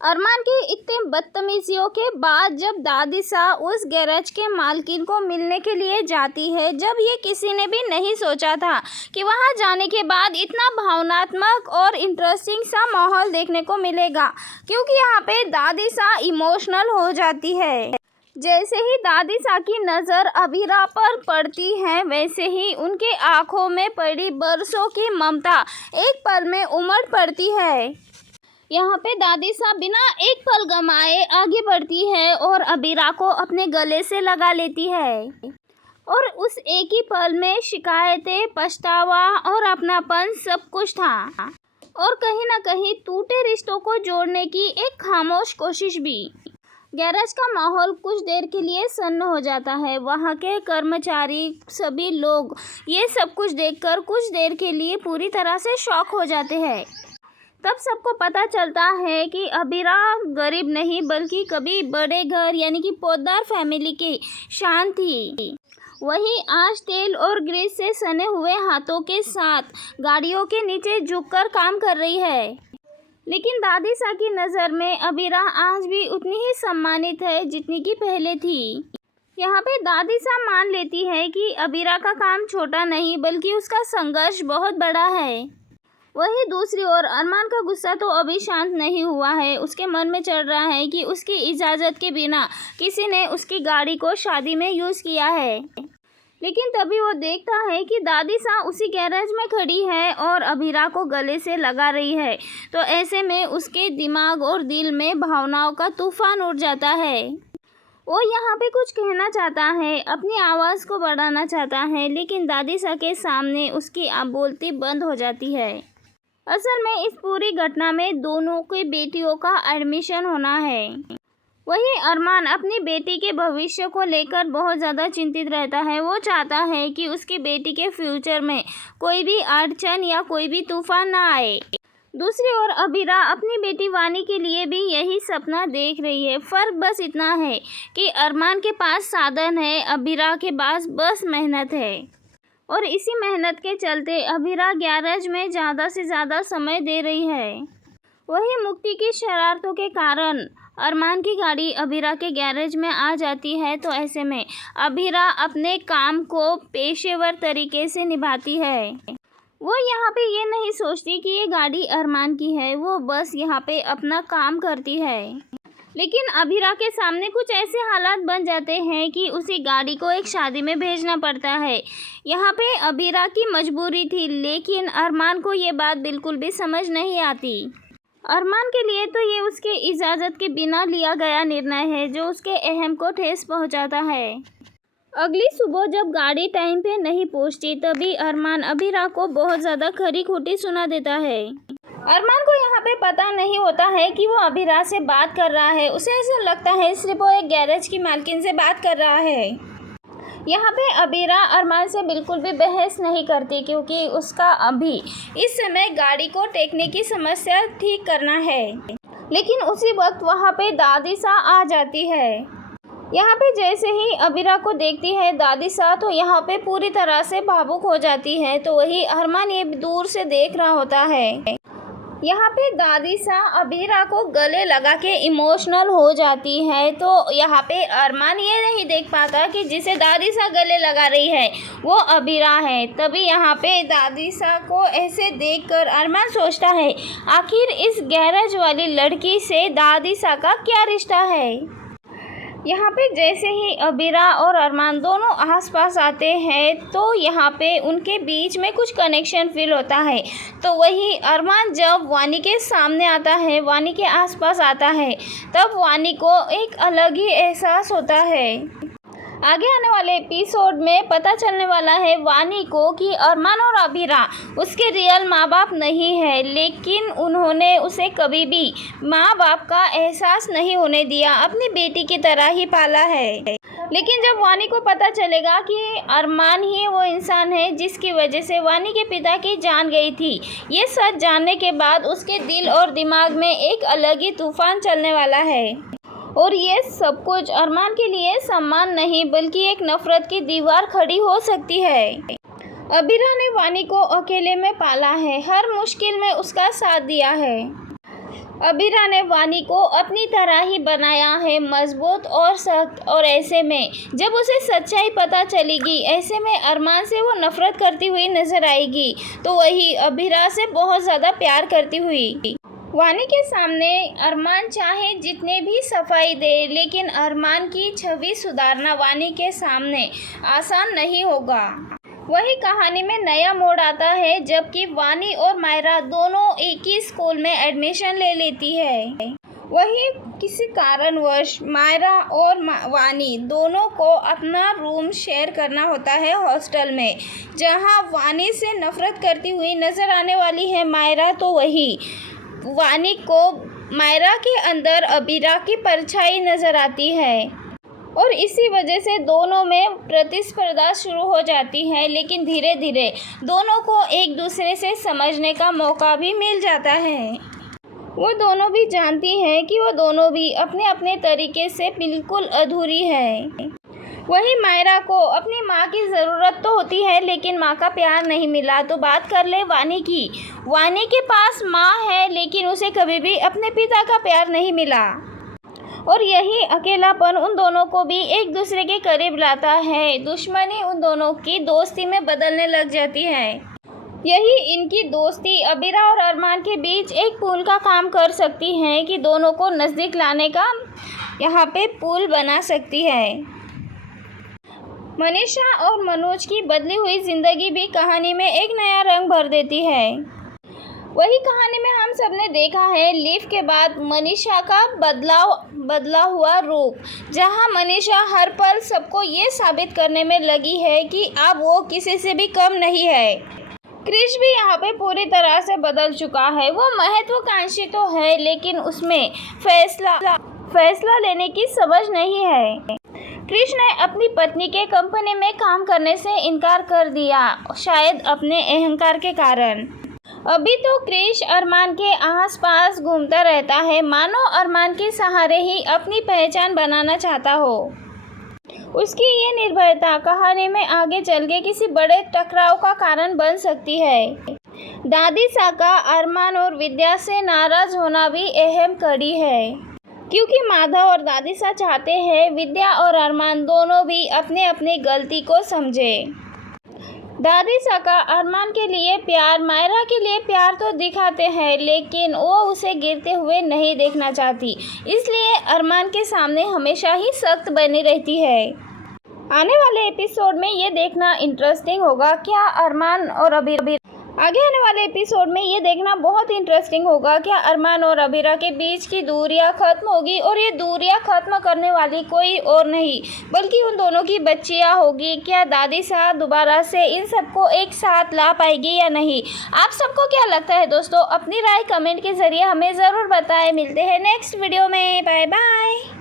अरमान की इतनी बदतमीजियों के बाद जब दादिसा उस गैरेज के मालकिन को मिलने के लिए जाती है, जब ये किसी ने भी नहीं सोचा था कि वहां जाने के बाद इतना भावनात्मक और इंटरेस्टिंग सा माहौल देखने को मिलेगा, क्योंकि यहाँ पे दादिसा इमोशनल हो जाती है। जैसे ही दादिसा की नज़र अबीरा पर पड़ती है, वैसे ही उनके आंखों में पड़ी बरसों की ममता एक पल में उमड़ पड़ती है। यहाँ पे दादिसा बिना एक पल गमाए आगे बढ़ती है और अबीरा को अपने गले से लगा लेती है। और उस एक ही पल में शिकायतें, पछतावा और अपनापन सब कुछ था, और कहीं ना कहीं टूटे रिश्तों को जोड़ने की एक खामोश कोशिश भी। गैरेज का माहौल कुछ देर के लिए सन्न हो जाता है। वहाँ के कर्मचारी, सभी लोग ये सब कुछ देखकर कुछ देर के लिए पूरी तरह से शॉक हो जाते हैं। तब सबको पता चलता है कि अबीरा गरीब नहीं बल्कि कभी बड़े घर यानी कि पोद्दार फैमिली की शान थी। वही आज तेल और ग्रीस से सने हुए हाथों के साथ गाड़ियों के नीचे झुककर काम कर रही है। लेकिन दादिसा की नज़र में अबीरा आज भी उतनी ही सम्मानित है जितनी कि पहले थी। यहाँ पे दादिसा मान लेती है कि अबीरा का काम छोटा नहीं बल्कि उसका संघर्ष बहुत बड़ा है। वहीं दूसरी ओर अरमान का गुस्सा तो अभी शांत नहीं हुआ है। उसके मन में चल रहा है कि उसकी इजाज़त के बिना किसी ने उसकी गाड़ी को शादी में यूज़ किया है। लेकिन तभी वो देखता है कि दादिसा उसी गैरेज में खड़ी है और अबीरा को गले से लगा रही है। तो ऐसे में उसके दिमाग और दिल में भावनाओं का तूफान उठ जाता है। वो यहाँ पे कुछ कहना चाहता है, अपनी आवाज़ को बढ़ाना चाहता है, लेकिन दादिसा के सामने उसकी बोलती बंद हो जाती है। असल में इस पूरी घटना में दोनों की बेटियों का एडमिशन होना है। वही अरमान अपनी बेटी के भविष्य को लेकर बहुत ज़्यादा चिंतित रहता है। वो चाहता है कि उसकी बेटी के फ्यूचर में कोई भी अड़चन या कोई भी तूफान ना आए। दूसरी ओर अबीरा अपनी बेटी वानी के लिए भी यही सपना देख रही है। फ़र्क बस इतना है कि अरमान के पास साधन है, अबीरा के पास बस मेहनत है। और इसी मेहनत के चलते अबीरा गैरेज में ज़्यादा से ज़्यादा समय दे रही है। वही मुक्ति की शरारतों के कारण अरमान की गाड़ी अबीरा के गैरेज में आ जाती है। तो ऐसे में अबीरा अपने काम को पेशेवर तरीके से निभाती है। वो यहाँ पे ये नहीं सोचती कि ये गाड़ी अरमान की है, वो बस यहाँ पे अपना काम करती है। लेकिन अबीरा के सामने कुछ ऐसे हालात बन जाते हैं कि उसी गाड़ी को एक शादी में भेजना पड़ता है। यहाँ पे अबीरा की मजबूरी थी, लेकिन अरमान को ये बात बिल्कुल भी समझ नहीं आती। अरमान के लिए तो ये उसके इजाज़त के बिना लिया गया निर्णय है जो उसके अहम को ठेस पहुँचाता है। अगली सुबह जब गाड़ी टाइम पे नहीं पहुँचती, तभी अरमान अबीरा को बहुत ज़्यादा खरी खोटी सुना देता है। अरमान को यहाँ पे पता नहीं होता है कि वो अबीरा से बात कर रहा है। उसे ऐसा लगता है सिर्फ वो एक गैरेज की मालकिन से बात कर रहा है। यहाँ पे अबीरा अरमान से बिल्कुल भी बहस नहीं करती, क्योंकि उसका अभी इस समय गाड़ी को टेकने की समस्या ठीक करना है। लेकिन उसी वक्त वहाँ पे दादिसा आ जाती है। यहाँ पे जैसे ही अबीरा को देखती है दादिसा, तो यहाँ पे पूरी तरह से भावुक हो जाती है। तो वही अरमान ये दूर से देख रहा होता है। यहाँ पे दादिसा अबीरा को गले लगा के इमोशनल हो जाती है। तो यहाँ पे अरमान ये नहीं देख पाता कि जिसे दादिसा गले लगा रही है वो अबीरा है। तभी यहाँ पे दादिसा को ऐसे देखकर अरमान सोचता है, आखिर इस गैरेज वाली लड़की से दादिसा का क्या रिश्ता है। यहाँ पे जैसे ही अबीरा और अरमान दोनों आसपास आते हैं, तो यहाँ पे उनके बीच में कुछ कनेक्शन फील होता है। तो वही अरमान जब वानी के सामने आता है, वानी के आसपास आता है, तब वानी को एक अलग ही एहसास होता है। आगे आने वाले एपिसोड में पता चलने वाला है वानी को कि अरमान और अबीरा उसके रियल माँ बाप नहीं है, लेकिन उन्होंने उसे कभी भी माँ बाप का एहसास नहीं होने दिया, अपनी बेटी की तरह ही पाला है। लेकिन जब वानी को पता चलेगा कि अरमान ही वो इंसान है जिसकी वजह से वानी के पिता की जान गई थी, ये सच जानने के बाद उसके दिल और दिमाग में एक अलग ही तूफान चलने वाला है। और ये सब कुछ अरमान के लिए सम्मान नहीं बल्कि एक नफरत की दीवार खड़ी हो सकती है। अबीरा ने वानी को अकेले में पाला है, हर मुश्किल में उसका साथ दिया है। अबीरा ने वानी को अपनी तरह ही बनाया है, मजबूत और सख्त। और ऐसे में जब उसे सच्चाई पता चलेगी, ऐसे में अरमान से वो नफरत करती हुई नजर आएगी, तो वही अबीरा से बहुत ज़्यादा प्यार करती हुई। वानी के सामने अरमान चाहे जितने भी सफाई दे, लेकिन अरमान की छवि सुधारना वानी के सामने आसान नहीं होगा। वही कहानी में नया मोड़ आता है जबकि वानी और मायरा दोनों एक ही स्कूल में एडमिशन ले लेती है। वही किसी कारणवश मायरा और वानी दोनों को अपना रूम शेयर करना होता है हॉस्टल में, जहां वानी से नफरत करती हुई नज़र आने वाली है मायरा, तो वही वानी को मायरा के अंदर अबीरा की परछाई नज़र आती है और इसी वजह से दोनों में प्रतिस्पर्धा शुरू हो जाती है। लेकिन धीरे धीरे दोनों को एक दूसरे से समझने का मौका भी मिल जाता है। वो दोनों भी जानती हैं कि वो दोनों भी अपने अपने तरीके से बिल्कुल अधूरी है। वही मायरा को अपनी माँ की ज़रूरत तो होती है, लेकिन माँ का प्यार नहीं मिला। तो बात कर ले वानी की। वानी के पास माँ है, लेकिन उसे कभी भी अपने पिता का प्यार नहीं मिला और यही अकेलापन उन दोनों को भी एक दूसरे के करीब लाता है। दुश्मनी उन दोनों की दोस्ती में बदलने लग जाती है। यही इनकी दोस्ती अबीरा और अरमान के बीच एक पुल का काम कर सकती है कि दोनों को नज़दीक लाने का यहाँ पे पुल बना सकती है। मनीषा और मनोज की बदली हुई ज़िंदगी भी कहानी में एक नया रंग भर देती है। वही कहानी में हम सब ने देखा है लीव के बाद मनीषा का बदला हुआ रूप, जहां मनीषा हर पल सबको ये साबित करने में लगी है कि अब वो किसी से भी कम नहीं है। क्रिश भी यहाँ पे पूरी तरह से बदल चुका है। वो महत्वाकांक्षी तो है, लेकिन उसमें फैसला लेने की समझ नहीं है। क्रिश ने अपनी पत्नी के कंपनी में काम करने से इनकार कर दिया, शायद अपने अहंकार के कारण। अभी तो क्रिश अरमान के आसपास घूमता रहता है, मानो अरमान के सहारे ही अपनी पहचान बनाना चाहता हो। उसकी ये निर्भयता कहानी में आगे चल के किसी बड़े टकराव का कारण बन सकती है। दादीसा का अरमान और विद्या से नाराज होना भी अहम कड़ी है, क्योंकि माधव और दादीसा चाहते हैं विद्या और अरमान दोनों भी अपने अपनी गलती को समझे। दादीसा का अरमान के लिए प्यार, मायरा के लिए प्यार तो दिखाते हैं, लेकिन वो उसे गिरते हुए नहीं देखना चाहती, इसलिए अरमान के सामने हमेशा ही सख्त बनी रहती है। आने वाले एपिसोड में ये देखना इंटरेस्टिंग होगा क्या अरमान और आगे आने वाले एपिसोड में ये देखना बहुत इंटरेस्टिंग होगा क्या अरमान और अबीरा के बीच की दूरियां खत्म होगी, और ये दूरियां खत्म करने वाली कोई और नहीं बल्कि उन दोनों की बच्चियां होगी। क्या दादीसा दोबारा से इन सबको एक साथ ला पाएगी या नहीं? आप सबको क्या लगता है दोस्तों? अपनी राय कमेंट के जरिए हमें ज़रूर बताएं। मिलते हैं नेक्स्ट वीडियो में। Bye bye.